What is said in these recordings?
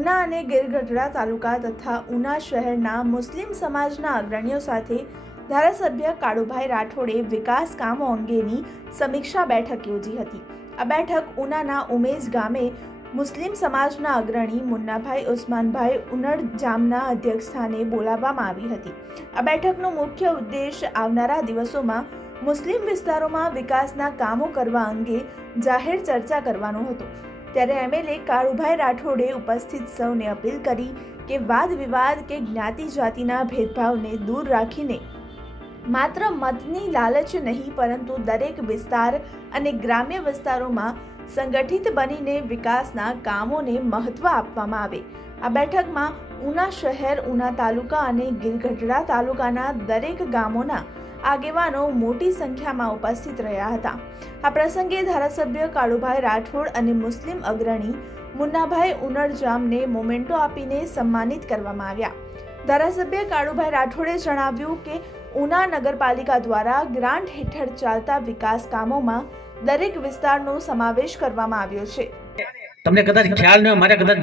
ઉના અને ગીરગઢડા તાલુકા તથા ઉના શહેરના મુસ્લિમ સમાજના અગ્રણીઓ સાથે ધારાસભ્ય કાળુભાઈ રાઠોડે વિકાસ કામો અંગેની સમીક્ષા બેઠક યોજી હતી। આ બેઠક ઉનાના ઉમેશ ગામે મુસ્લિમ સમાજના અગ્રણી મુન્નાભાઈ ઉસ્માનભાઈ ઉનડજામના અધ્યક્ષસ્થાને બોલાવવામાં આવી હતી। આ બેઠકનો મુખ્ય ઉદ્દેશ આવનારા દિવસોમાં મુસ્લિમ વિસ્તારોમાં વિકાસના કામો કરવા અંગે જાહેર ચર્ચા કરવાનો હતો। ત્યારે એમએલએ કાળુભાઈ રાઠોડે ઉપસ્થિત સૌને અપીલ કરી કે વાદ વિવાદ કે જ્ઞાતિ જાતિના ભેદભાવને દૂર રાખીને માત્ર મતની લાલચ નહીં પરંતુ દરેક વિસ્તાર અને ગ્રામ્ય વિસ્તારોમાં સંગઠિત બનીને વિકાસના કામોને મહત્વ આપવામાં આવે। આ બેઠકમાં ઉના શહેર, ઉના તાલુકા અને ગીરગઢડા તાલુકાના દરેક ગામોના આગેવાનો મોટી સંખ્યામાં ઉપસ્થિત રહ્યા હતા। આ પ્રસંગે ધારાસભ્ય કાળુભાઈ રાઠોડ અને મુસ્લિમ અગ્રણી મુન્નાભાઈ ઉનડજામને મોમેન્ટો આપીને સન્માનિત કરવામાં આવ્યા। ધારાસભ્ય કાળુભાઈ રાઠોડે જણાવ્યું કે ઉના નગરપાલિકા દ્વારા ગ્રાન્ટ હેઠળ ચાલતા વિકાસ કામોમાં દરેક વિસ્તારનો સમાવેશ કરવામાં આવ્યો છે। તમને કદાચ ખ્યાલ ન, મારે કદાચ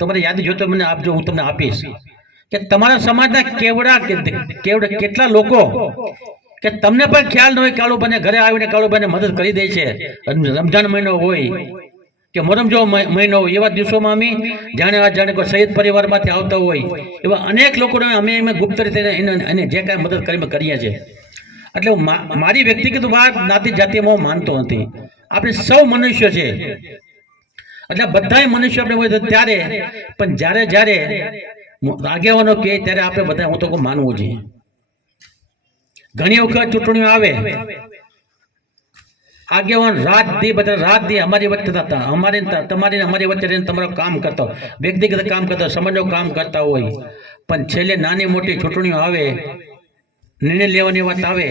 તમારે યાદ જોતો મને આપજો, હું તમને આપીશ કે તમારા સમાજના કેટલા લોકો કે તમને પણ ખ્યાલ ન હોય, કાળુભાઈને ઘરે આવીને કાળુભાઈને મદદ કરી દે છે। રમજાન મહિનો હોય કે મોહરમ જેવો મહિનો હોય, એવા દિવસોમાં અમે જાણે કોઈ શહીદ પરિવારમાંથી આવતા હોય એવા અનેક લોકોને અમે ગુપ્ત રીતે એને જે કાંઈ મદદ કરીએ છીએ। એટલે મારી વ્યક્તિગત વાત જ્ઞાતિ જાતિમાં માનતો નથી। આપણે સૌ મનુષ્ય છે, એટલે બધા મનુષ્ય આપણે હોય ત્યારે, પણ જ્યારે આગેવાનો કહે ત્યારે આપણે બધા હું તો માનવું જોઈએ। ઘણી વખત ચૂંટણીઓ આવે, આગેવાન રાત દી અમારી વચ્ચે હતા, અમારી વચ્ચે તમારો કામ કરતો, વ્યક્તિગત કામ કરતો, સમાજનું કામ કરતા હોય, પણ છેલ્લે નાની મોટી ચૂંટણીઓ આવે, નિર્ણય લેવાની વાત આવે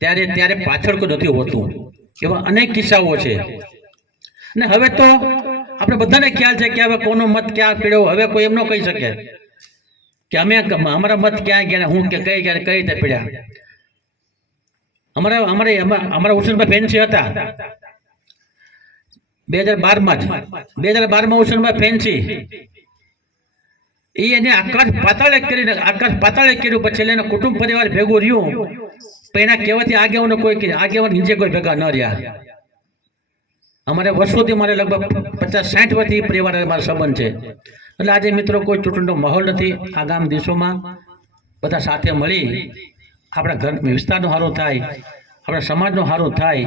ત્યારે પાછળ કોઈ નથી હોતું। એવા અનેક કિસ્સાઓ છે। અને હવે તો આપણે બધાને ખ્યાલ છે કે હવે કોનો મત ક્યાં પીડ્યો, હવે કોઈ એમ ન કહી શકે કે અમારા મત ક્યાં ગયા, હું કઈ રીતે પીડ્યા। અમારા હુસેનભાઈ ફેન્સી હતા 2012માં હુસેનભાઈ ફેન્સી એને આકાશ પાતાળે કર્યું, પછી એના કુટુંબ પરિવાર ભેગું રહ્યું, પણ એના કહેવાથી આગેવાન નીચે કોઈ ભેગા ન રહ્યા। અમારે વર્ષોથી મારે લગભગ 50-60 વર્ષથી પરિવાર મારો સંબંધ છે। એટલે આજે મિત્રો કોઈ ચૂંટણીનો માહોલ નથી। આગામ દિવસોમાં બધા સાથે મળી આપણા ઘર વિસ્તારનું સારું થાય, આપણા સમાજનું સારું થાય,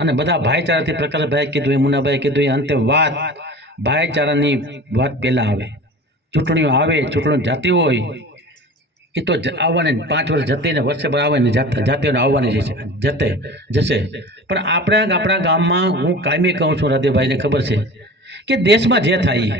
અને બધા ભાઈચારાથી પ્રકાશભાઈ કીધું, મુન્નાભાઈ કીધું, એ અંતે વાત ભાઈચારાની વાત પહેલાં આવે। ચૂંટણીઓ આવે, ચૂંટણીઓ જાતી હોય એ તો આવવાની, 5 વર્ષ જતી ને વર્ષે પર આવવાની, જાતિઓને આવવાની જશે। પણ આપણા ગામમાં હું કાયમી કહું છું, હૃદયભાઈને ખબર છે કે દેશમાં જે થાય